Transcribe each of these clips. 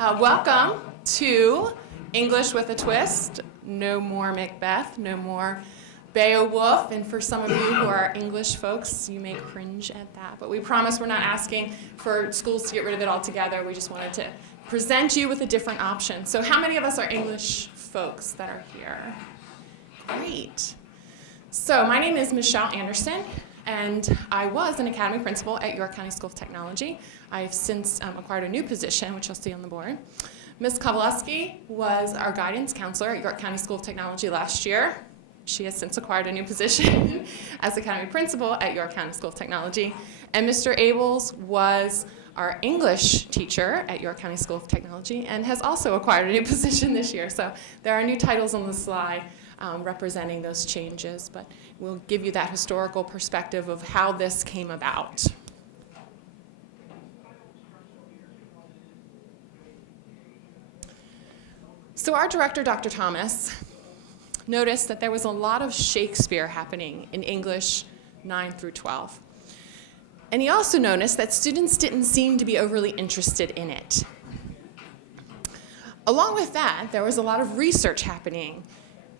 Welcome to English with a Twist. No more Macbeth, no more Beowulf, and for some of you who are English folks, you may cringe at that. But we promise we're not asking for schools to get rid of it altogether. We just wanted to present you with a different option. So how many of us are English folks that are here? Great. So my name is Michelle Anderson, and I was an academy principal at York County School of Technology. I've since acquired a new position, which you'll see on the board. Ms. Koveleski was our guidance counselor at York County School of Technology last year. She has since acquired a new position as academy principal at York County School of Technology. And Mr. Abels was our English teacher at York County School of Technology and has also acquired a new position this year. So there are new titles on the slide representing those changes, but we'll give you that historical perspective of how this came about. So our director, Dr. Thomas, noticed that there was a lot of Shakespeare happening in English 9 through 12. And he also noticed that students didn't seem to be overly interested in it. Along with that, there was a lot of research happening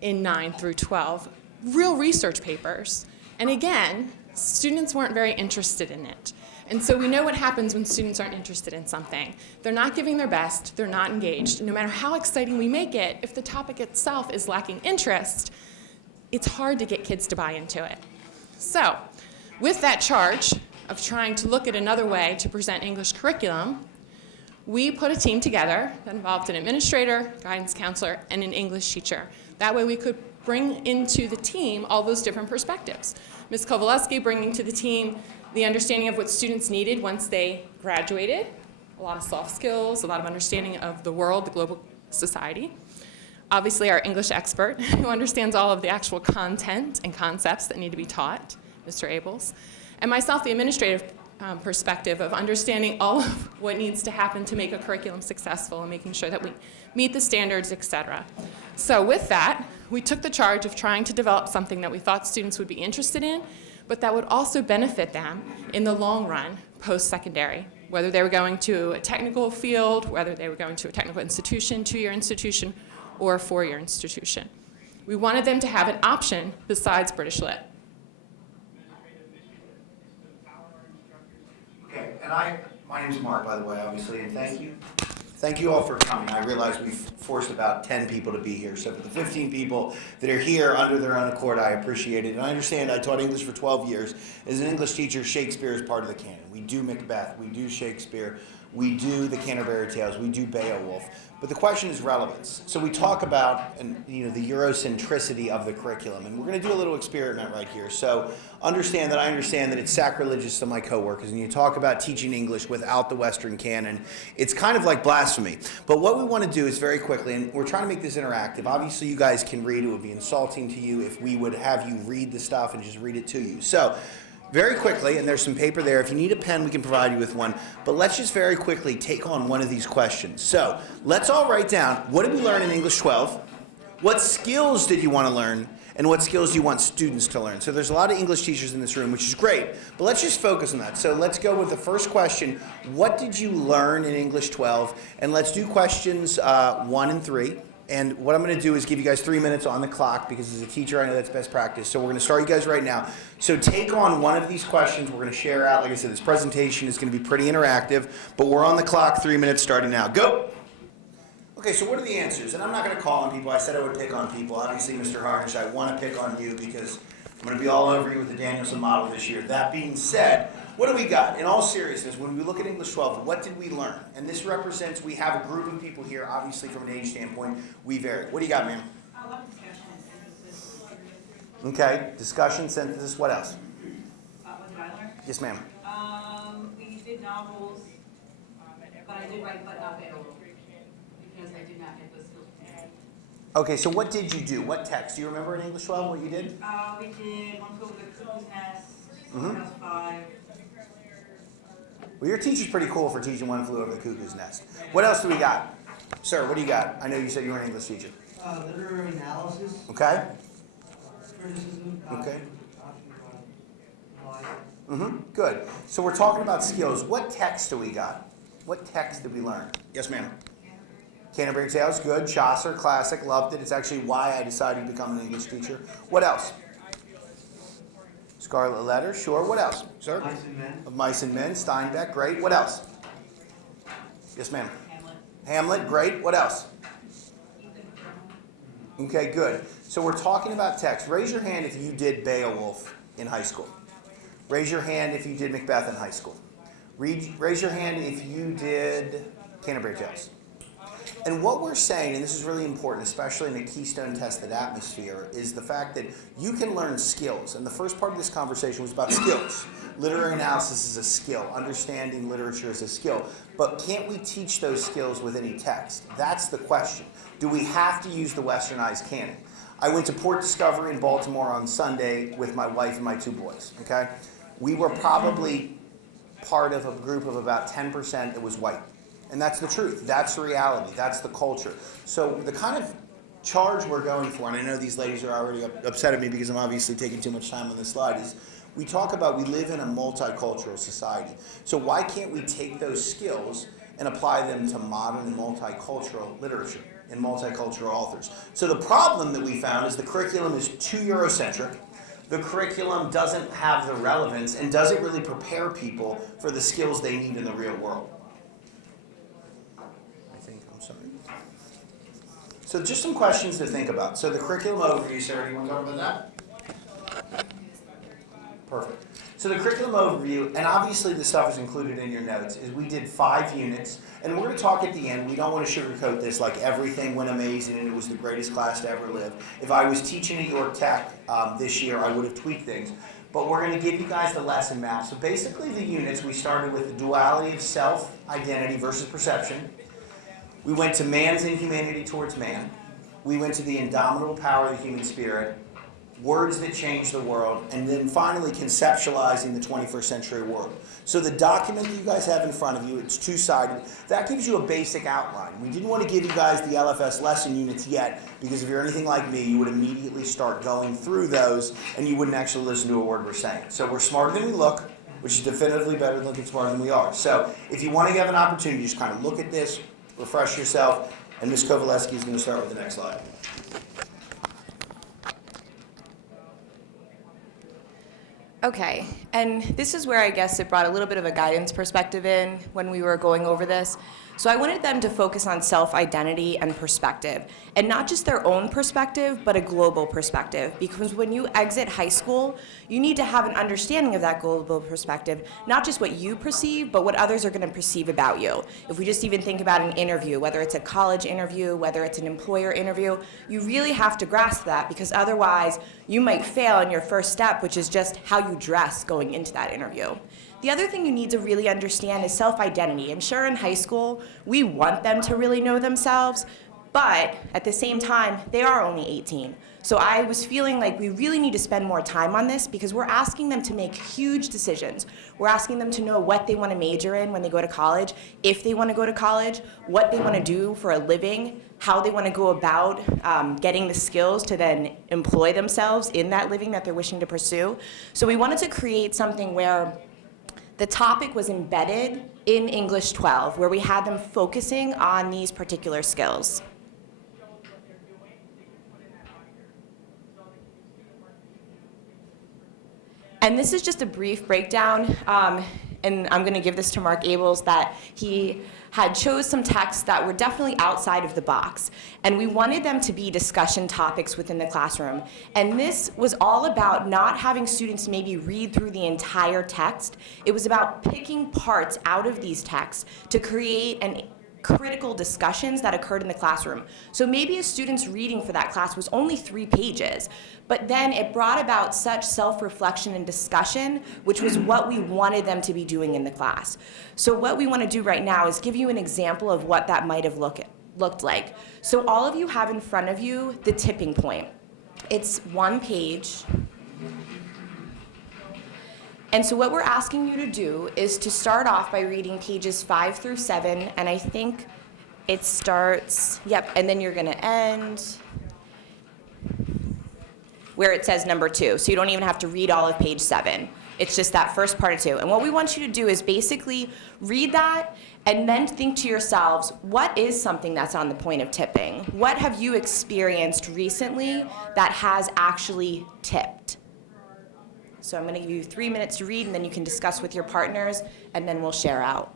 in 9 through 12, real research papers. And again, students weren't very interested in it. And so we know what happens when students aren't interested in something. They're not giving their best, they're not engaged. No matter how exciting we make it, if the topic itself is lacking interest, it's hard to get kids to buy into it. So, with that charge of trying to look at another way to present English curriculum, we put a team together that involved an administrator, guidance counselor, and an English teacher. That way we could bring into the team all those different perspectives. Ms. Koveleski bringing to the team the understanding of what students needed once they graduated, a lot of soft skills, a lot of understanding of the world, the global society. Obviously our English expert who understands all of the actual content and concepts that need to be taught, Mr. Abels. And myself, the administrative perspective of understanding all of what needs to happen to make a curriculum successful and making sure that we meet the standards, etc. So with that, we took the charge of trying to develop something that we thought students would be interested in, but that would also benefit them in the long run, post-secondary, whether they were going to a technical field, whether they were going to a technical institution, 2-year institution, or a 4-year institution. We wanted them to have an option besides British Lit. Okay, and my name is Marc, by the way, obviously, and thank you. Thank you all for coming. I realize we've forced about 10 people to be here, so for the 15 people that are here under their own accord, I appreciate it. And I understand I taught English for 12 years. As an English teacher, Shakespeare is part of the canon. We do Macbeth, we do Shakespeare, we do the Canterbury Tales, we do Beowulf. But the question is relevance. So we talk about the Eurocentricity of the curriculum, and we're going to do a little experiment right here. So I understand that it's sacrilegious to my coworkers, and you talk about teaching English without the Western canon. It's kind of like blasphemy. But what we want to do is very quickly, and we're trying to make this interactive. Obviously, you guys can read. It would be insulting to you if we would have you read the stuff and just read it to you. So very quickly, and there's some paper there. If you need a pen, we can provide you with one. But let's just very quickly take on one of these questions. So let's all write down, what did we learn in English 12? What skills did you want to learn? And what skills do you want students to learn? So there's a lot of English teachers in this room, which is great. But let's just focus on that. So let's go with the first question. What did you learn in English 12? And let's do questions 1 and 3. And what I'm going to do is give you guys 3 minutes on the clock, because as a teacher, I know that's best practice. So we're going to start you guys right now. So take on one of these questions. We're going to share out. Like I said, this presentation is going to be pretty interactive, but we're on the clock, 3 minutes starting now. Go! Okay, so what are the answers? And I'm not going to call on people. I said I would pick on people. Obviously, Mr. Harnish, I want to pick on you because I'm going to be all over you with the Danielson model this year. That being said, what do we got? In all seriousness, when we look at English 12, what did we learn? And this represents, we have a group of people here, obviously from an age standpoint, we vary. What do you got, ma'am? I love discussion and synthesis. Okay, discussion, synthesis, what else? What did I learn? Yes, ma'am. We did novels, but I did write but not Beowulf, because I did not get those skills. Okay, so what did you do? What text? Do you remember in English 12 what you did? We did One Flew Over the Cuckoo's Nest, House 5. Well, your teacher's pretty cool for teaching One Flew Over the Cuckoo's Nest. What else do we got? Sir, what do you got? I know you said you were an English teacher. Literary analysis. Okay. Criticism. Okay. Good. So we're talking about skills. What text do we got? What text did we learn? Yes, ma'am. Canterbury Tales, good. Chaucer, classic, loved it. It's actually why I decided to become an English teacher. What else? Scarlet Letter, sure. What else, sir? Mice and Men. Of Mice and Men, Steinbeck, great. What else? Yes, ma'am. Hamlet, great. What else? Okay, good. So we're talking about text. Raise your hand if you did Beowulf in high school. Raise your hand if you did Macbeth in high school. Raise your hand if you did Canterbury Tales. And what we're saying, and this is really important, especially in a keystone tested atmosphere, is the fact that you can learn skills. And the first part of this conversation was about skills. Literary analysis is a skill. Understanding literature is a skill. But can't we teach those skills with any text? That's the question. Do we have to use the westernized canon? I went to Port Discovery in Baltimore on Sunday with my wife and my 2 boys, okay? We were probably part of a group of about 10% that was white. And that's the truth. That's the reality. That's the culture. So the kind of charge we're going for, and I know these ladies are already upset at me because I'm obviously taking too much time on this slide, is we talk about we live in a multicultural society. So why can't we take those skills and apply them to modern and multicultural literature and multicultural authors? So the problem that we found is the curriculum is too Eurocentric. The curriculum doesn't have the relevance and doesn't really prepare people for the skills they need in the real world. So just some questions to think about. So the curriculum overview, Sarah, do you want to talk about that? Perfect. So the curriculum overview, and obviously this stuff is included in your notes, is we did 5 units, and we're going to talk at the end. We don't want to sugarcoat this like everything went amazing and it was the greatest class to ever live. If I was teaching at York Tech this year, I would have tweaked things. But we're going to give you guys the lesson map. So basically the units, we started with the duality of self, identity versus perception. We went to man's inhumanity towards man. We went to the indomitable power of the human spirit, words that change the world, and then finally conceptualizing the 21st century world. So the document that you guys have in front of you, it's 2-sided. That gives you a basic outline. We didn't want to give you guys the LFS lesson units yet, because if you're anything like me, you would immediately start going through those, and you wouldn't actually listen to a word we're saying. So we're smarter than we look, which is definitively better than looking smarter than we are. So if you want to have an opportunity, just kind of look at this, refresh yourself, and Ms. Koveleski is going to start with the next slide. Okay, and this is where I guess it brought a little bit of a guidance perspective in when we were going over this. So I wanted them to focus on self-identity and perspective, and not just their own perspective, but a global perspective. Because when you exit high school, you need to have an understanding of that global perspective, not just what you perceive, but what others are going to perceive about you. If we just even think about an interview, whether it's a college interview, whether it's an employer interview, you really have to grasp that, because otherwise you might fail in your first step, which is just how you dress going into that interview. The other thing you need to really understand is self-identity. And sure, in high school, we want them to really know themselves, but at the same time, they are only 18. So I was feeling like we really need to spend more time on this, because we're asking them to make huge decisions. We're asking them to know what they want to major in when they go to college, if they want to go to college, what they want to do for a living, how they want to go about getting the skills to then employ themselves in that living that they're wishing to pursue. So we wanted to create something where the topic was embedded in English 12, where we had them focusing on these particular skills. And this is just a brief breakdown, and I'm going to give this to Marc Abels, that he had chose some texts that were definitely outside of the box. And we wanted them to be discussion topics within the classroom. And this was all about not having students maybe read through the entire text. It was about picking parts out of these texts to create an critical discussions that occurred in the classroom. So maybe a student's reading for that class was only 3 pages, but then it brought about such self-reflection and discussion, which was what we wanted them to be doing in the class. So what we want to do right now is give you an example of what that might have looked like. So all of you have in front of you the tipping point. It's 1 page. And so what we're asking you to do is to start off by reading pages 5 through 7, and I think it starts, and then you're gonna end where it says number 2. So you don't even have to read all of page 7. It's just that first part of 2. And what we want you to do is basically read that And then think to yourselves, what is something that's on the point of tipping? What have you experienced recently that has actually tipped? So I'm going to give you 3 minutes to read, and then you can discuss with your partners, and then we'll share out.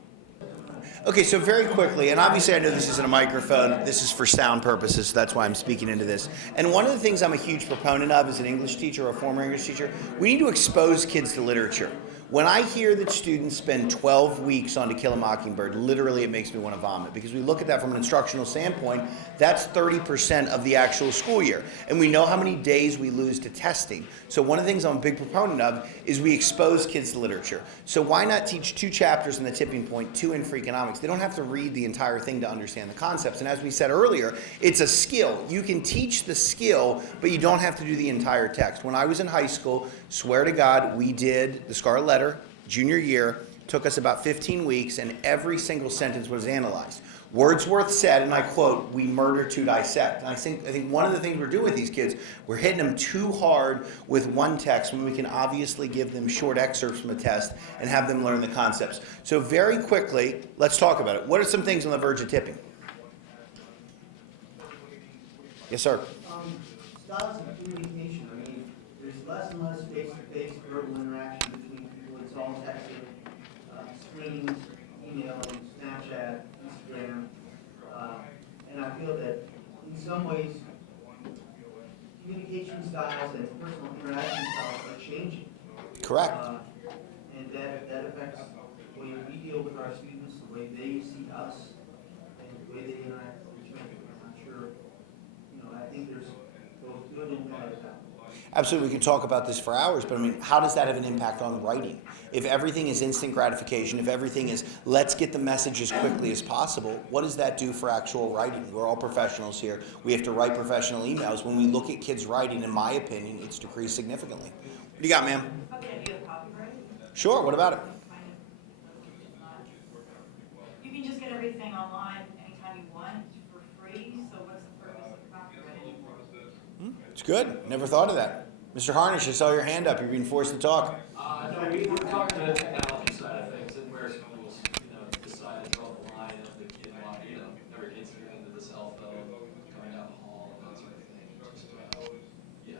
Okay, so very quickly, and obviously I know this isn't a microphone, this is for sound purposes, so that's why I'm speaking into this. And one of the things I'm a huge proponent of as an English teacher or a former English teacher, we need to expose kids to literature. When I hear that students spend 12 weeks on To Kill a Mockingbird, literally it makes me want to vomit, because we look at that from an instructional standpoint, that's 30% of the actual school year. And we know how many days we lose to testing. So one of the things I'm a big proponent of is we expose kids to literature. So why not teach 2 chapters in The Tipping Point, 2 in Freakonomics? They don't have to read the entire thing to understand the concepts. And as we said earlier, it's a skill. You can teach the skill, but you don't have to do the entire text. When I was in high school, swear to God, we did The Scarlet Letter, junior year, took us about 15 weeks, and every single sentence was analyzed. Wordsworth said, and I quote, "We murder to dissect." And I think one of the things we're doing with these kids, we're hitting them too hard with one text when we can obviously give them short excerpts from a test and have them learn the concepts. So very quickly, let's talk about it. What are some things on the verge of tipping? Yes, sir. Styles of communication. I mean, there's less and less face-to-face verbal interaction between people. It's all texting, screens, email, Snapchat, Instagram. And I feel that in some ways, communication styles and personal interaction styles are changing. Correct. And that affects the way we deal with our students, the way they see us, and the way they interact with each other. I'm not sure, I think there's both good and bad about it. Absolutely, we could talk about this for hours, but I mean, how does that have an impact on writing? If everything is instant gratification, if everything is let's get the message as quickly as possible, what does that do for actual writing? We're all professionals here. We have to write professional emails. When we look at kids' writing, in my opinion, it's decreased significantly. What do you got, ma'am? Okay, do you have copyright? Sure, what about it? You can just get everything online anytime you want for free, so what's the purpose of copyright? It's good. Never thought of that. Mr. Harnish, I saw your hand up. You're being forced to talk. No, we were talking about the technology side of things and where schools, decide to draw the line of the kid, never gets into the cell phone, going down the hall, and that sort of thing. Just,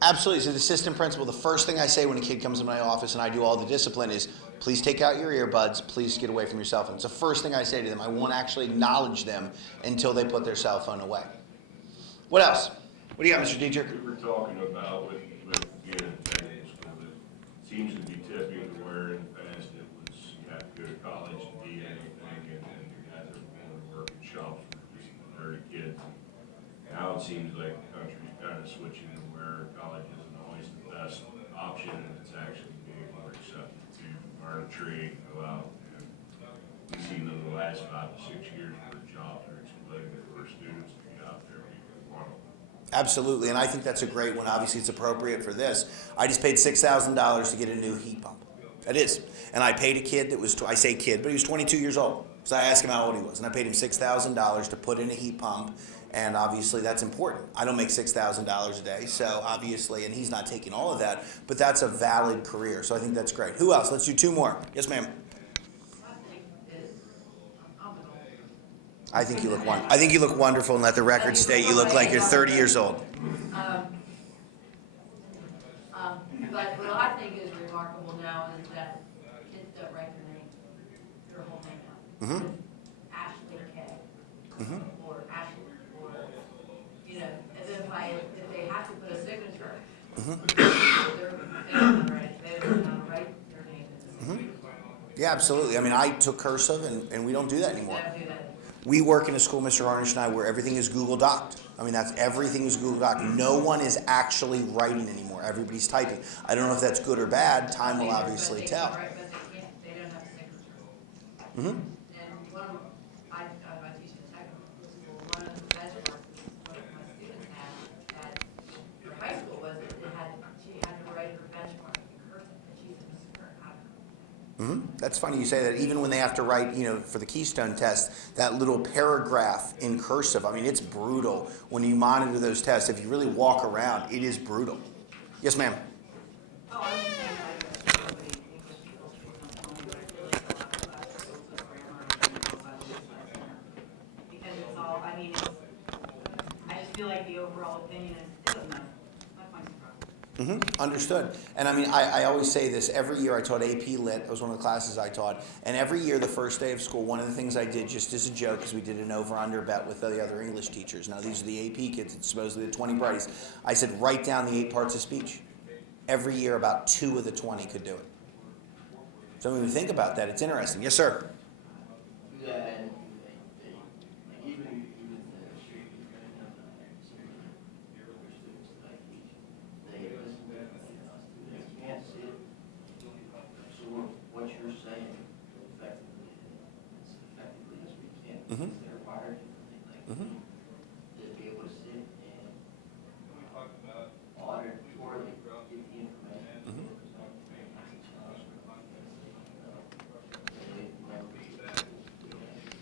Absolutely. So the assistant principal, the first thing I say when a kid comes to my office and I do all the discipline is, please take out your earbuds, please get away from your cell phone. It's the first thing I say to them. I won't actually acknowledge them until they put their cell phone away. What else? What do you got, Mr. Dietrich? We were talking about with being in technical school, that seems to be tipping to where in the past it was you have to go to college to be anything, and you guys are going to work in shops for just nerdy kids. Now it seems like the country's kind of switching to where college isn't always the best option, and it's actually being more accepted to learn a trade, go out. And we've seen in the last 5 to 6 years where jobs are exploding for students to get out there and be want them. Absolutely, and I think that's a great one. Obviously, it's appropriate for this. I just paid $6,000 to get a new heat pump. That is. And I paid a kid that was, I say kid, but he was 22 years old. So I asked him how old he was, and I paid him $6,000 to put in a heat pump, and obviously that's important. I don't make $6,000 a day, so obviously, and he's not taking all of that, but that's a valid career, so I think that's great. Who else? Let's do 2 more. Yes, ma'am. I think you look wonderful, and let the record state you look like you're 30 years old. But what I think is remarkable now is that kids don't write their whole name out. Mm-hmm. Ashley K. Mm-hmm. Or Ashley, or, as if they have to put a signature. They don't write their name. Yeah, absolutely. I mean, I took cursive, and we don't do that anymore. They don't do that. We work in a school, Mr. Harnish and I, where everything is Google Doc'd. I mean, everything is Google Doc. No one is actually writing anymore. Everybody's typing. I don't know if that's good or bad. Time will obviously tell. But they don't have signatures. Mm-hmm. And I teach in a technical school, one of the benchmarks one of my students had for high school was that she had to write her benchmark in cursive, and she's a Mr. Mm-hmm. That's funny you say that. Even when they have to write, for the Keystone test, that little paragraph in cursive, I mean, it's brutal. When you monitor those tests, if you really walk around, it is brutal. Yes, ma'am. Oh, I was saying nobody English people should come home with feel like the overall opinion is, it doesn't matter. My point's across. Understood. And I mean, I always say this, every year I taught AP Lit, it was one of the classes I taught, and every year the first day of school, one of the things I did just as a joke, because we did an over-under bet with the other English teachers. Now these are the AP kids, it's supposedly the 20 Brighties. I said, write down the 8 parts of speech. Every year about 2 of the 20 could do it. So when we think about that, it's interesting. Yes, sir? Yeah, and even students that I teach, they listen to us. They can't sit, absorb what you're saying effectively, as effectively as we can. Because they're wired differently. Like, to be able to sit and auditorily get the information.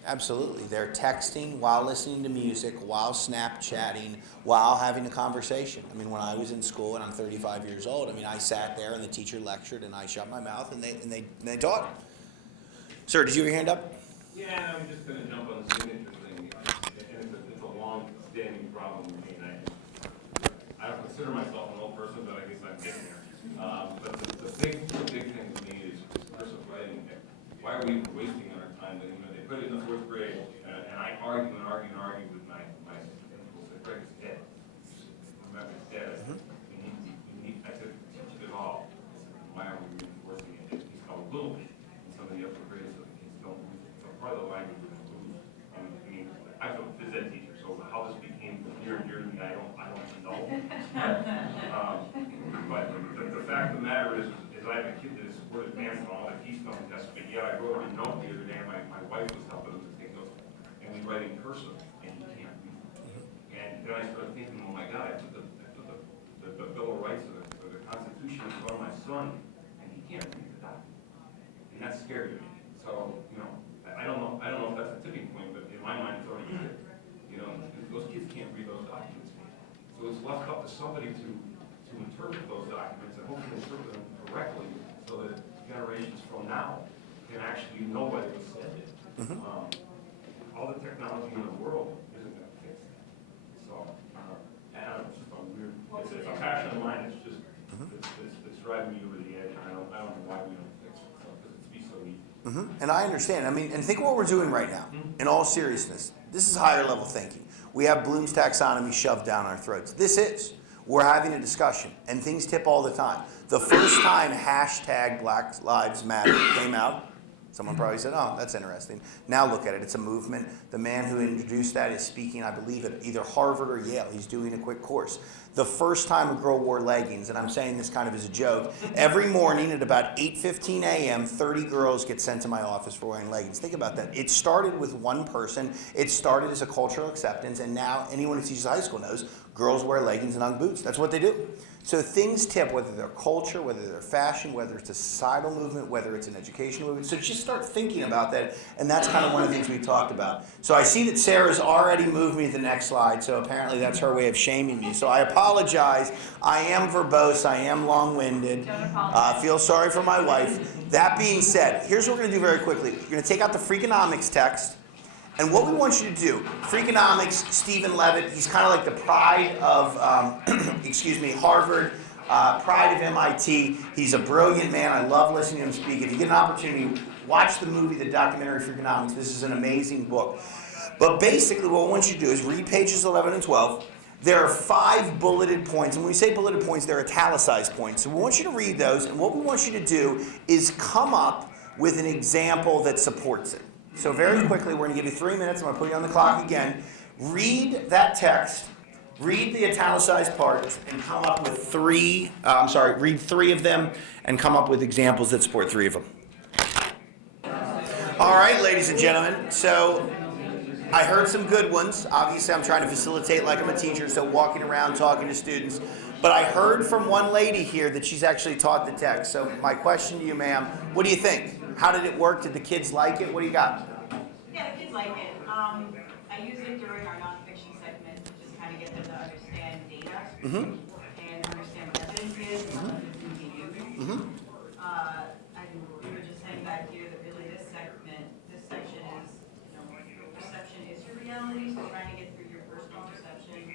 Absolutely. They're texting while listening to music, while Snapchatting, while having a conversation. I mean, when I was in school and I'm 35 years old, I mean, I sat there and the teacher lectured and I shut my mouth and they taught. Sir, did you have your hand up? Yeah, I'm just going to jump on the signature thing. And it's a long-standing problem with me. And I don't consider myself an old person, but I guess I'm getting there. But the big thing to me is cursive writing. Why are we wasting our time? You know, they put it in the 4th grade, and I argue with my principal. Said, Greg, it's dead. Remember, it's dead. I said, teach it all. I said, why aren't we reinforcing it? It's called a little bit in some of the upper grades, so the kids don't use it. So part of the language is lose. I mean, I'm a phys ed teacher, so how this became near and dear to me, I don't know. But the fact of the matter is I have a kid that is supported advanced on all the keystone tests, but yeah, I wrote a note the other day, and my wife was helping him to take notes, and we write in cursive, and he can't read. And then I started thinking, oh my God, I put the Bill of Rights or the Constitution in front of my son, and he can't read the document. And that's scary to me. So, you know, I don't know if that's a tipping point, but in my mind, it's already there. You know, those kids can't read those documents. So it's left up to somebody to interpret those documents and hopefully interpret them correctly so that generations from now can actually know what it said. All the technology in the world isn't going to fix that. So, and it's just a weird, it's a passion of mine. It's just, it's driving me over the edge. I don't know why we don't fix it, because it's be so easy. And I understand. I mean, and think of what we're doing right now. In all seriousness, this is higher level thinking. We have Bloom's taxonomy shoved down our throats. This is. We're having a discussion, and things tip all the time. The first time hashtag Black Lives Matter came out, someone probably said, oh, that's interesting. Now look at it. It's a movement. The man who introduced that is speaking, I believe, at either Harvard or Yale. He's doing a quick course. The first time a girl wore leggings, and I'm saying this kind of as a joke, every morning at about 8:15 a.m., 30 girls get sent to my office for wearing leggings. Think about that. It started with one person. It started as a cultural acceptance, and now anyone who teaches high school knows girls wear leggings and Ugg boots. That's what they do. So things tip, whether they're culture, whether they're fashion, whether it's a societal movement, whether it's an educational movement. So just start thinking about that, and that's kind of one of the things we talked about. So I see that Sarah's already moved me to the next slide, so apparently that's her way of shaming me. So I apologize. I am verbose. I am long-winded. Feel sorry for my wife. That being said, here's what we're going to do very quickly. We're going to take out the Freakonomics text. And what we want you to do, Freakonomics, Stephen Levitt, he's kind of like the pride of, Harvard, pride of MIT. He's a brilliant man. I love listening to him speak. If you get an opportunity, watch the movie, the documentary Freakonomics. This is an amazing book. But basically what we want you to do is read pages 11 and 12. There are 5 bulleted points. And when we say bulleted points, they're italicized points. So we want you to read those. And what we want you to do is come up with an example that supports it. So very quickly, we're going to give you 3 minutes. I'm going to put you on the clock again. Read that text, read the italicized parts, and come up with read 3 of them, and come up with examples that support 3 of them. All right, ladies and gentlemen. So I heard some good ones. Obviously, I'm trying to facilitate like I'm a teacher, so walking around, talking to students. But I heard from one lady here that she's actually taught the text. So my question to you, ma'am, what do you think? How did it work? Did the kids like it? What do you got? Yeah, the kids like it. I use it during our nonfiction segment to just kind of get them to understand data and understand what evidence is and what evidence can be used. And we were just saying back here that really this section is, perception is your reality, so trying to get through your personal perception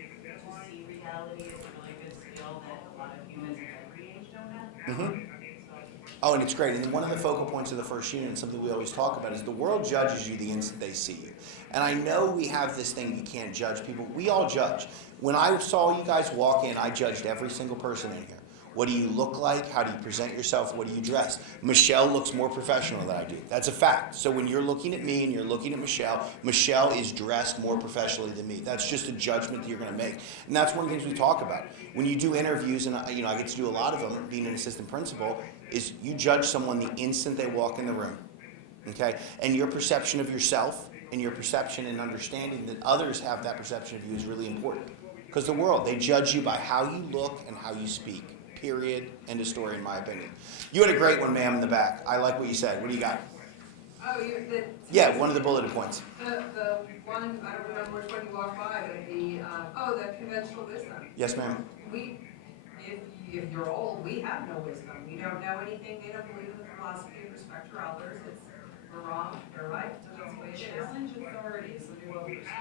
Oh, and it's great. And one of the focal points of the first unit, and something we always talk about, is the world judges you the instant they see you. And I know we have this thing, you can't judge people. We all judge. When I saw you guys walk in, I judged every single person in here. What do you look like? How do you present yourself? What do you dress? Michelle looks more professional than I do. That's a fact. So when you're looking at me and you're looking at Michelle, Michelle is dressed more professionally than me. That's just a judgment that you're going to make. And that's one of the things we talk about. When you do interviews, and I get to do a lot of them, being an assistant principal, is you judge someone the instant they walk in the room. Okay? And your perception of yourself and your perception and understanding that others have that perception of you is really important. Because the world, they judge you by how you look and how you speak. Period. End of story, in my opinion. You had a great one, ma'am, in the back. I like what you said. What do you got? Oh, Yeah, one of the bulleted points. the one, I don't remember which one you walked by, but the conventional wisdom. Yes, ma'am. If you're old, we have no wisdom. We don't know anything. They don't believe in the philosophy of respect for elders. We're wrong, they're right. So that's the way it is. Challenge authorities and do what we respect.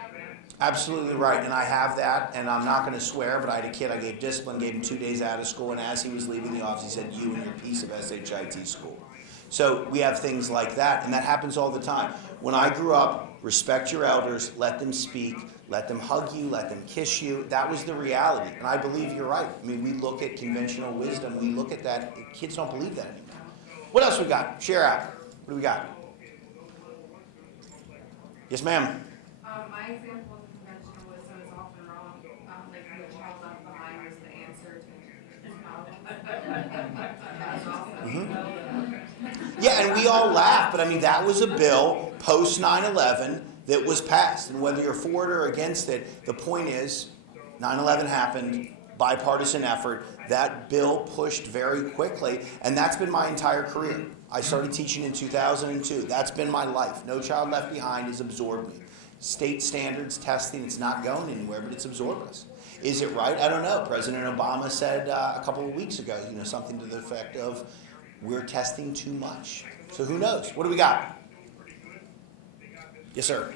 Absolutely right, and I have that, and I'm not going to swear, but I had a kid I gave discipline, gave him 2 days out of school, and as he was leaving the office, he said, "You and your piece of SHIT school." So we have things like that, and that happens all the time. When I grew up, respect your elders, let them speak, let them hug you, let them kiss you. That was the reality, and I believe you're right. I mean, we look at conventional wisdom, we look at that, kids don't believe that anymore. What else we got? Share out. What do we got? Yes, ma'am. My example of conventional wisdom is often wrong. Like the child left behind was the answer to Yeah, and we all laugh, but I mean, that was a bill post 9/11 that was passed. And whether you're for it or against it, the point is 9/11 happened, bipartisan effort. That bill pushed very quickly, and that's been my entire career. I started teaching in 2002. That's been my life. No Child Left Behind has absorbed me. State standards, testing, it's not going anywhere, but it's absorbed us. Is it right? I don't know. President Obama said a couple of weeks ago, something to the effect of, we're testing too much. So who knows? What do we got? Yes, sir.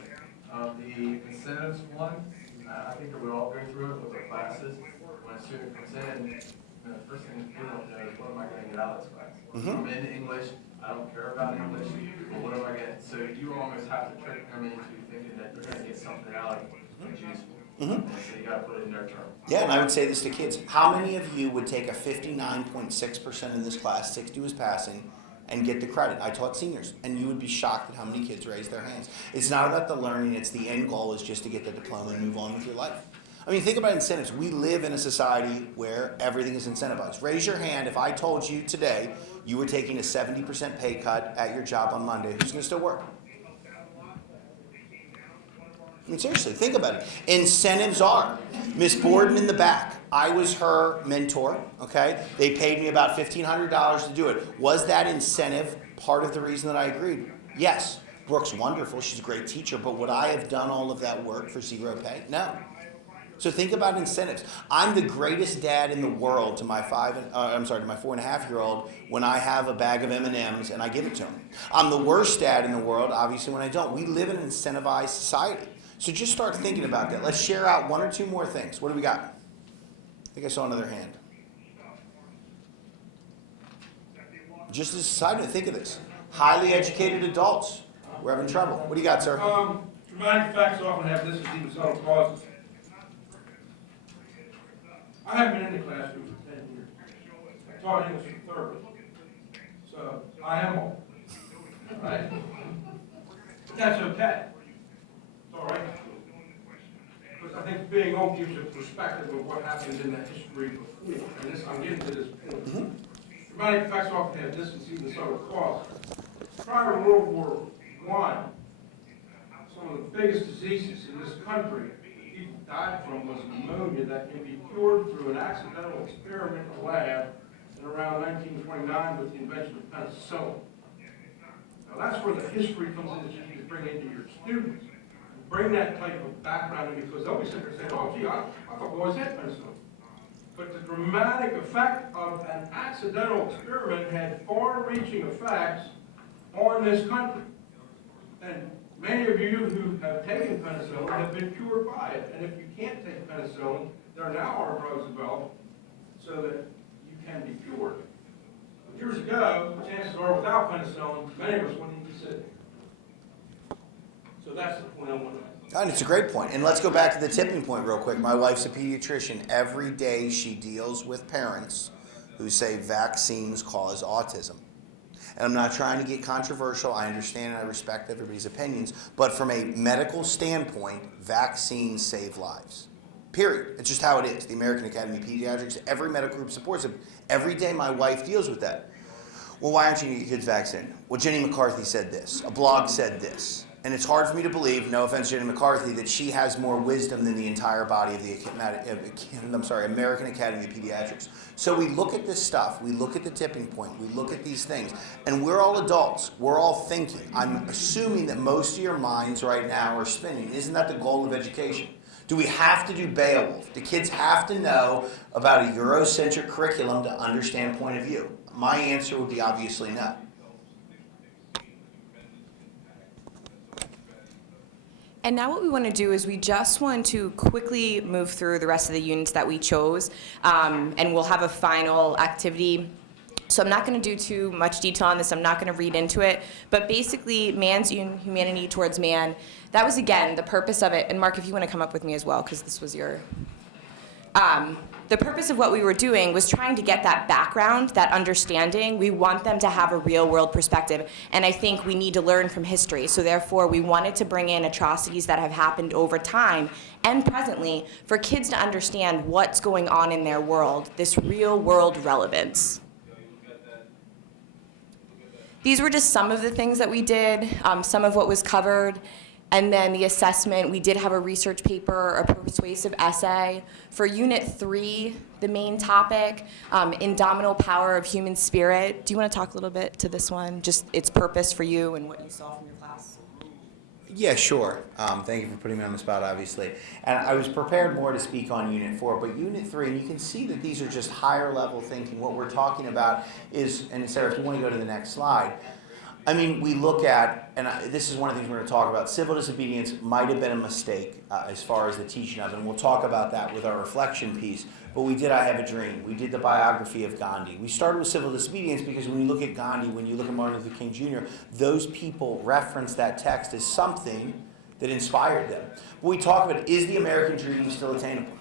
The incentives one, I think that we all go through it with our classes. When a student comes in, the first thing we don't know is, what am I going to get out of this class? I'm in English, I don't care about English, but what am I getting? So you almost have to trick them into thinking that you're going to get something out of it that's useful. And so you got to put it in their terms. Yeah, and I would say this to kids. How many of you would take a 59.6% in this class, 60 was passing, and get the credit? I taught seniors, and you would be shocked at how many kids raise their hands. It's not about the learning, it's the end goal is just to get the diploma and move on with your life. I mean, think about incentives. We live in a society where everything is incentivized. Raise your hand if I told you today you were taking a 70% pay cut at your job on Monday. Who's going to still work? I mean, seriously, think about it. Incentives are. Miss Borden in the back, I was her mentor, okay? They paid me about $1,500 to do it. Was that incentive part of the reason that I agreed? Yes. Brooke's wonderful. She's a great teacher. But would I have done all of that work for zero pay? No. So think about incentives. I'm the greatest dad in the world to my 4.5-year-old when I have a bag of M&Ms and I give it to him. I'm the worst dad in the world, obviously, when I don't. We live in an incentivized society. So just start thinking about that. Let's share out one or two more things. What do we got? I think I saw another hand. Just as a side note, think of this. Highly educated adults. We're having trouble. What do you got, sir? Dramatic effects often have this as even subtle causes. I haven't been in the classroom for 10 years. I taught English for 30. So I am old. Right? But that's okay. It's all right. Because I think being old gives you a perspective of what happened in the history before. And this, I'm getting to this point. Dramatic effects often have this as even subtle causes. Prior to World War I, some of the biggest diseases in this country people died from was pneumonia that can be cured through an accidental experiment in a lab in around 1929 with the invention of penicillin. Now that's where the history comes in that you need to bring into your students. Bring that type of background in, because they'll be sitting there saying, oh gee, I thought boys had penicillin. But the dramatic effect of an accidental experiment had far-reaching effects on this country. And many of you who have taken penicillin have been cured by it. And if you can't take penicillin, there now are drugs developed so that you can be cured. Years ago, chances are without penicillin, many of us wouldn't even be sitting. So that's the point I want to make. And it's a great point. And let's go back to the tipping point real quick. My wife's a pediatrician. Every day she deals with parents who say vaccines cause autism. And I'm not trying to get controversial. I understand and I respect everybody's opinions. But from a medical standpoint, vaccines save lives. Period. It's just how it is. The American Academy of Pediatrics, every medical group supports it. Every day my wife deals with that. Well, why aren't you getting your kids vaccinated? Well, Jenny McCarthy said this. A blog said this. And it's hard for me to believe, no offense to Jenny McCarthy, that she has more wisdom than the entire body of the American Academy of Pediatrics. So we look at this stuff, we look at the tipping point, we look at these things, and we're all adults, we're all thinking. I'm assuming that most of your minds right now are spinning. Isn't that the goal of education? Do we have to do Beowulf? Do kids have to know about a Eurocentric curriculum to understand point of view? My answer would be obviously no. And now what we want to do is we just want to quickly move through the rest of the units that we chose, and we'll have a final activity. So I'm not going to do too much detail on this. I'm not going to read into it. But basically, man's humanity towards man, that was, again, the purpose of it. And Marc, if you want to come up with me as well, because this was your... the purpose of what we were doing was trying to get that background, that understanding. We want them to have a real-world perspective, and I think we need to learn from history. So therefore, we wanted to bring in atrocities that have happened over time and presently for kids to understand what's going on in their world, this real-world relevance. These were just some of the things that we did, some of what was covered. And then the assessment, we did have a research paper, a persuasive essay. For Unit 3, the main topic, indomitable power of human spirit. Do you want to talk a little bit to this one? Just its purpose for you and what you saw from your class? Yeah, sure. Thank you for putting me on the spot, obviously. And I was prepared more to speak on Unit 4, but Unit 3, and you can see that these are just higher level thinking. What we're talking about is, and Sarah, if you want to go to the next slide, I mean, we look at, and this is one of the things we're going to talk about, civil disobedience might have been a mistake as far as the teaching of it, and we'll talk about that with our reflection piece. But we did I Have a Dream. We did the biography of Gandhi. We started with civil disobedience because when you look at Gandhi, when you look at Martin Luther King Jr., those people reference that text as something that inspired them. But we talk about, is the American dream still attainable?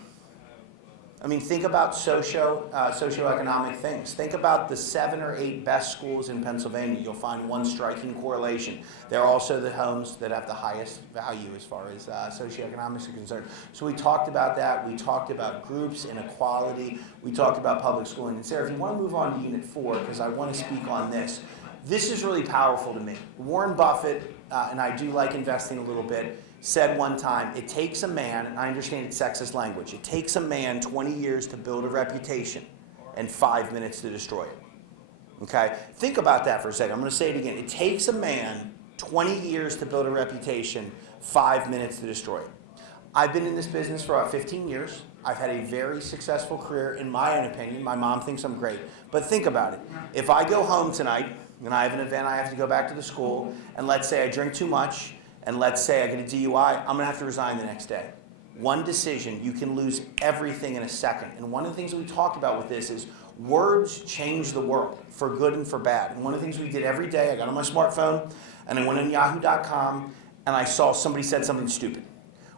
I mean, think about socioeconomic things. Think about the 7 or 8 best schools in Pennsylvania. You'll find one striking correlation. They're also the homes that have the highest value as far as socioeconomics are concerned. So we talked about that. We talked about groups, inequality. We talked about public schooling. And Sarah, if you want to move on to Unit 4, because I want to speak on this. This is really powerful to me. Warren Buffett, and I do like investing a little bit, said one time, it takes a man, and I understand it's sexist language, it takes a man 20 years to build a reputation and 5 minutes to destroy it. Okay? Think about that for a second. I'm going to say it again. It takes a man 20 years to build a reputation, 5 minutes to destroy it. I've been in this business for about 15 years. I've had a very successful career, in my own opinion. My mom thinks I'm great. But think about it. If I go home tonight, and I have an event, I have to go back to the school, and let's say I drink too much, and let's say I get a DUI, I'm going to have to resign the next day. One decision, you can lose everything in a second. And one of the things that we talked about with this is words change the world, for good and for bad. And one of the things we did every day, I got on my smartphone, and I went on yahoo.com, and I saw somebody said something stupid.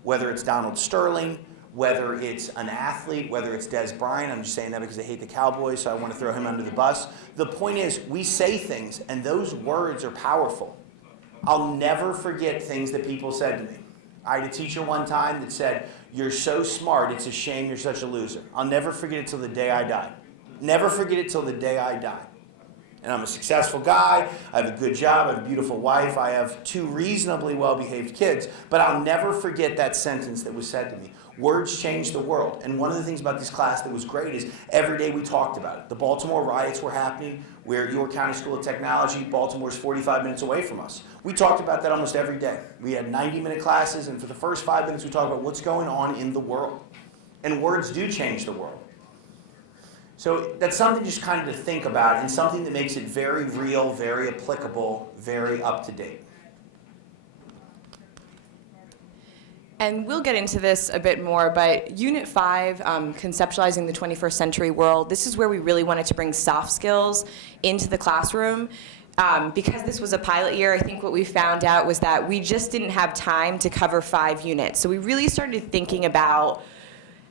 Whether it's Donald Sterling, whether it's an athlete, whether it's Des Bryant. I'm just saying that because I hate the Cowboys, so I want to throw him under the bus. The point is, we say things, and those words are powerful. I'll never forget things that people said to me. I had a teacher one time that said, "You're so smart, it's a shame you're such a loser." I'll never forget it till the day I die. Never forget it till the day I die. And I'm a successful guy, I have a good job, I have a beautiful wife, I have 2 reasonably well-behaved kids, but I'll never forget that sentence that was said to me. Words change the world. And one of the things about this class that was great is every day we talked about it. The Baltimore riots were happening. We're at York County School of Technology. Baltimore's 45 minutes away from us. We talked about that almost every day. We had 90-minute classes, and for the first 5 minutes we talked about what's going on in the world. And words do change the world. So that's something just kind of to think about, and something that makes it very real, very applicable, very up to date. And we'll get into this a bit more, but Unit 5, Conceptualizing the 21st Century World, this is where we really wanted to bring soft skills into the classroom. Because this was a pilot year, I think what we found out was that we just didn't have time to cover 5 units. So we really started thinking about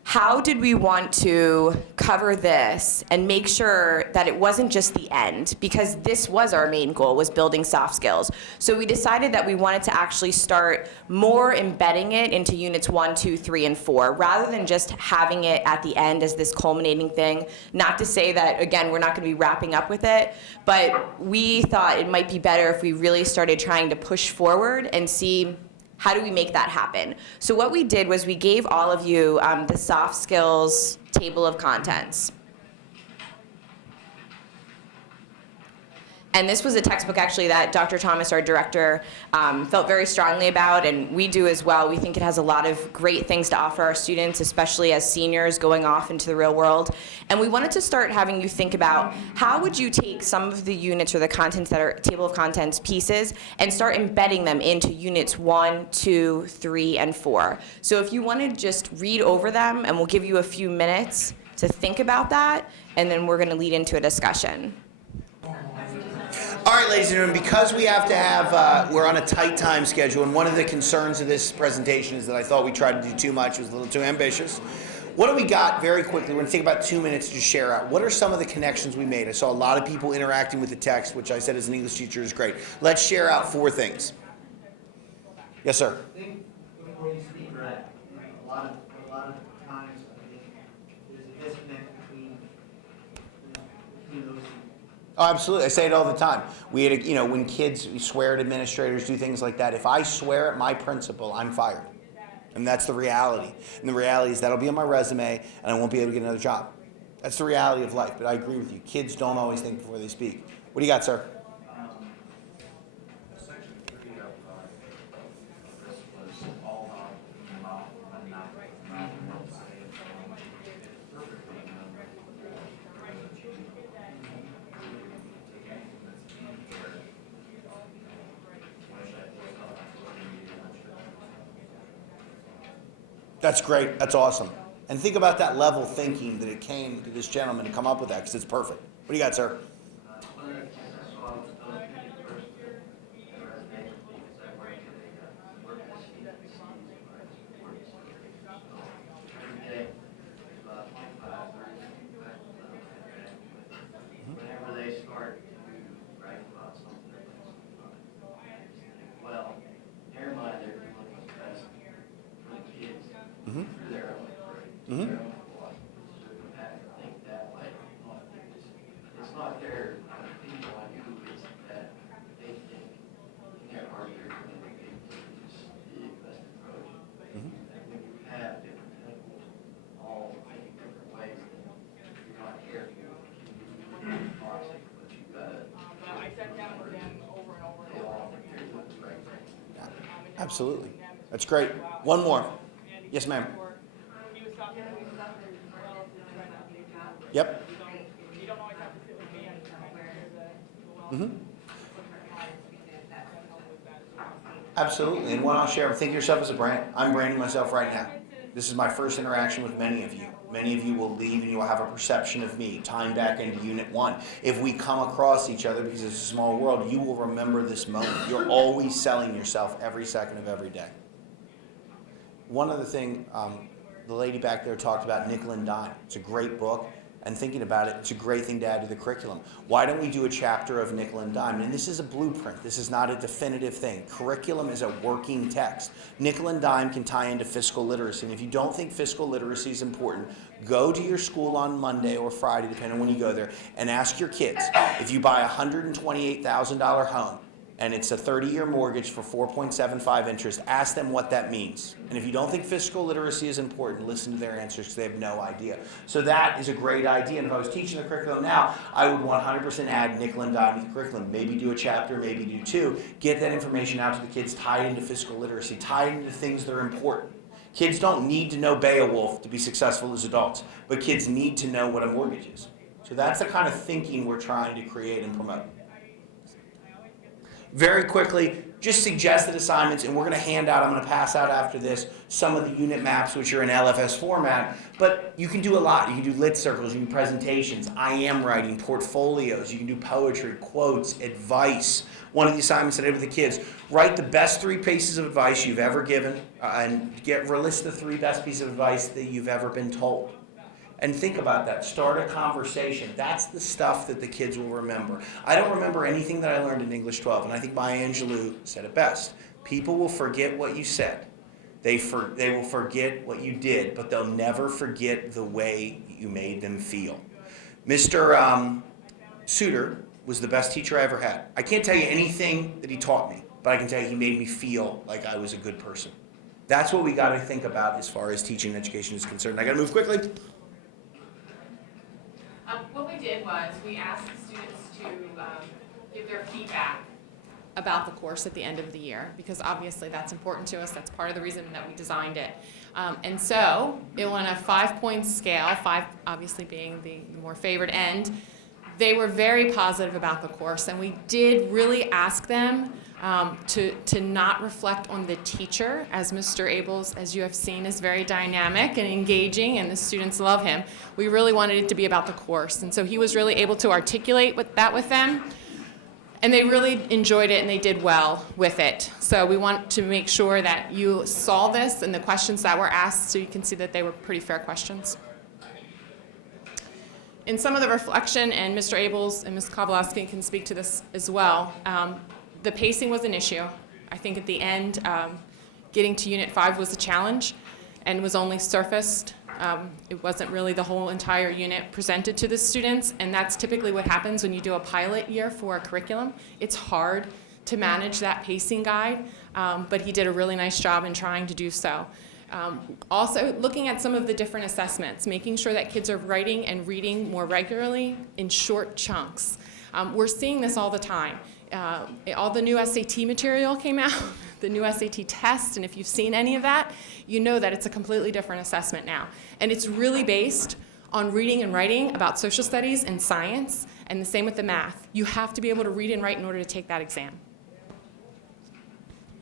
how did we want to cover this and make sure that it wasn't just the end, because this was our main goal, was building soft skills. So we decided that we wanted to actually start more embedding it into units 1, 2, 3, and 4, rather than just having it at the end as this culminating thing. Not to say that, again, we're not going to be wrapping up with it, but we thought it might be better if we really started trying to push forward and see how do we make that happen? So what we did was we gave all of you the soft skills table of contents. And this was a textbook, actually, that Dr. Thomas, our director, felt very strongly about, and we do as well. We think it has a lot of great things to offer our students, especially as seniors going off into the real world. And we wanted to start having you think about how would you take some of the units or the contents that are table of contents pieces and start embedding them into units 1, 2, 3, and 4. So if you want to just read over them, and we'll give you a few minutes to think about that, and then we're going to lead into a discussion. All right, ladies and gentlemen, because we have to have, we're on a tight time schedule, and one of the concerns of this presentation is that I thought we tried to do too much, it was a little too ambitious. What do we got very quickly? We're going to take about 2 minutes to share out. What are some of the connections we made? I saw a lot of people interacting with the text, which I said as an English teacher is great. Let's share out 4 things. Yes, sir. I think before you speak, right, a lot of times I think there's a disconnect between those two. Oh, absolutely. I say it all the time. We had, when kids swear at administrators, do things like that. If I swear at my principal, I'm fired. And that's the reality. And the reality is that'll be on my resume, and I won't be able to get another job. That's the reality of life. But I agree with you. Kids don't always think before they speak. What do you got, sir? Section 3 of this was all about That's great. That's awesome. And think about that level thinking that it came to this gentleman to come up with that, because it's perfect. What do you got, sir? Whenever they start to write about something, well, in their mind, they're doing what's best for the kids through their own grade, their own philosophy. So you have to think that way. It's not their opinion on you, it's that they think in their heart they're doing what they think is the best approach. And when you have different tentacles, all think different ways, then you're not careful. Toxic, but you gotta. I sat down with them over and over. They all think they're doing the right thing. Yeah, absolutely. That's great. One more. Yes, ma'am. Yep. Absolutely. And one I'll share, think of yourself as a brand. I'm branding myself right now. This is my first interaction with many of you. Many of you will leave and you will have a perception of me, tying back into Unit 1. If we come across each other, because it's a small world, you will remember this moment. You're always selling yourself every second of every day. One other thing, the lady back there talked about Nickel and Dime. It's a great book. And thinking about it, it's a great thing to add to the curriculum. Why don't we do a chapter of Nickel and Dime? And this is a blueprint. This is not a definitive thing. Curriculum is a working text. Nickel and Dime can tie into fiscal literacy. And if you don't think fiscal literacy is important, go to your school on Monday or Friday, depending on when you go there, and ask your kids, if you buy a $128,000 home, and it's a 30-year mortgage for 4.75 interest, ask them what that means. And if you don't think fiscal literacy is important, listen to their answers because they have no idea. So that is a great idea. And if I was teaching the curriculum now, I would 100% add nickel and dime to the curriculum. Maybe do a chapter, maybe do 2. Get that information out to the kids, tie it into fiscal literacy, tie it into things that are important. Kids don't need to know Beowulf to be successful as adults, but kids need to know what a mortgage is. So that's the kind of thinking we're trying to create and promote. Very quickly, just suggested assignments, and we're going to hand out, I'm going to pass out after this, some of the unit maps, which are in LFS format, but you can do a lot. You can do lit circles, you can do presentations, I am writing, portfolios, you can do poetry, quotes, advice. One of the assignments that I did with the kids, write the best 3 pieces of advice you've ever given, and list the 3 best pieces of advice that you've ever been told. And think about that. Start a conversation. That's the stuff that the kids will remember. I don't remember anything that I learned in English 12, and I think Maya Angelou said it best. People will forget what you said. They will forget what you did, but they'll never forget the way you made them feel. Mr. Suter was the best teacher I ever had. I can't tell you anything that he taught me, but I can tell you he made me feel like I was a good person. That's what we got to think about as far as teaching and education is concerned. I got to move quickly. What we did was we asked the students to give their feedback about the course at the end of the year, because obviously that's important to us. That's part of the reason that we designed it. And so it went on a 5-point scale, 5 obviously being the more favored end. They were very positive about the course, and we did really ask them to not reflect on the teacher, as Mr. Abels, as you have seen, is very dynamic and engaging, and the students love him. We really wanted it to be about the course, and so he was really able to articulate that with them, and they really enjoyed it, and they did well with it. So we want to make sure that you saw this and the questions that were asked, so you can see that they were pretty fair questions. In some of the reflection, and Mr. Abels and Ms. Koveleski can speak to this as well, the pacing was an issue. I think at the end, getting to Unit 5 was a challenge and was only surfaced. It wasn't really the whole entire unit presented to the students, and that's typically what happens when you do a pilot year for a curriculum. It's hard to manage that pacing guide, but he did a really nice job in trying to do so. Also, looking at some of the different assessments, making sure that kids are writing and reading more regularly in short chunks. We're seeing this all the time. All the new SAT material came out, the new SAT test, and if you've seen any of that, you know that it's a completely different assessment now. And it's really based on reading and writing about social studies and science, and the same with the math. You have to be able to read and write in order to take that exam.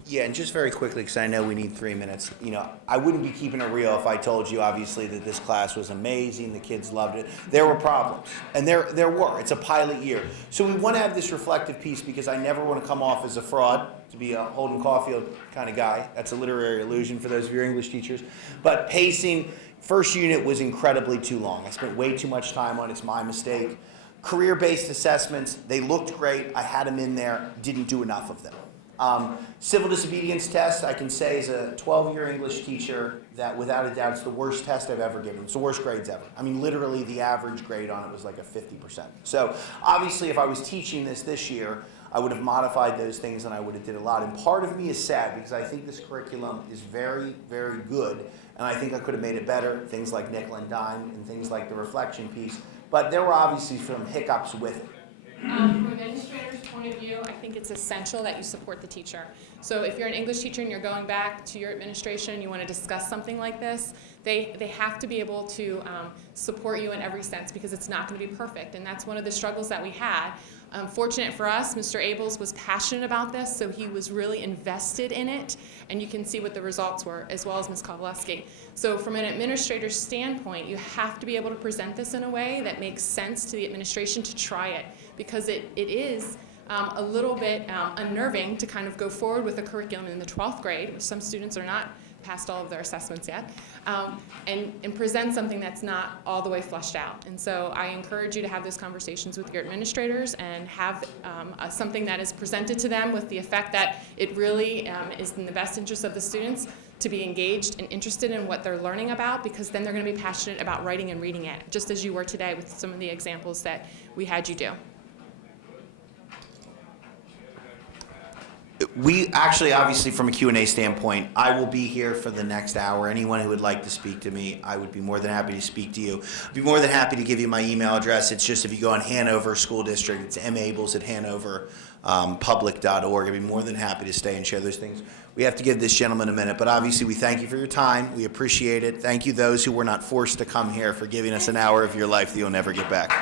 Yeah, and just very quickly, because I know we need 3 minutes, I wouldn't be keeping it real if I told you, obviously, that this class was amazing, the kids loved it. There were problems, and there were. It's a pilot year. So we want to have this reflective piece, because I never want to come off as a fraud, to be a Holden Caulfield kind of guy. That's a literary illusion for those of your English teachers. But pacing, first unit was incredibly too long. I spent way too much time on it. It's my mistake. Career-based assessments, they looked great. I had them in there, didn't do enough of them. Civil disobedience test, I can say as a 12-year English teacher that without a doubt it's the worst test I've ever given. It's the worst grades ever. I mean, literally the average grade on it was like a 50%. So obviously if I was teaching this year, I would have modified those things and I would have did a lot. And part of me is sad because I think this curriculum is very, very good, and I think I could have made it better, things like nickel and dime and things like the reflection piece. But there were obviously some hiccups with it. From an administrator's point of view, I think it's essential that you support the teacher. So if you're an English teacher and you're going back to your administration and you want to discuss something like this, they have to be able to support you in every sense, because it's not going to be perfect. And that's one of the struggles that we had. Fortunate for us, Mr. Abels was passionate about this, so he was really invested in it, and you can see what the results were, as well as Ms. Koveleski. So from an administrator's standpoint, you have to be able to present this in a way that makes sense to the administration to try it, because it is a little bit unnerving to kind of go forward with a curriculum in the 12th grade, which some students are not past all of their assessments yet, and present something that's not all the way fleshed out. And so I encourage you to have those conversations with your administrators and have something that is presented to them with the effect that it really is in the best interest of the students to be engaged and interested in what they're learning about, because then they're going to be passionate about writing and reading it, just as you were today with some of the examples that we had you do. We actually, obviously, from a Q&A standpoint, I will be here for the next hour. Anyone who would like to speak to me, I would be more than happy to speak to you. I'd be more than happy to give you my email address. It's just if you go on Hanover School District, it's mabels@hanoverpublic.org. I'd be more than happy to stay and share those things. We have to give this gentleman a minute, but obviously we thank you for your time. We appreciate it. Thank you those who were not forced to come here for giving us an hour of your life that you'll never get back.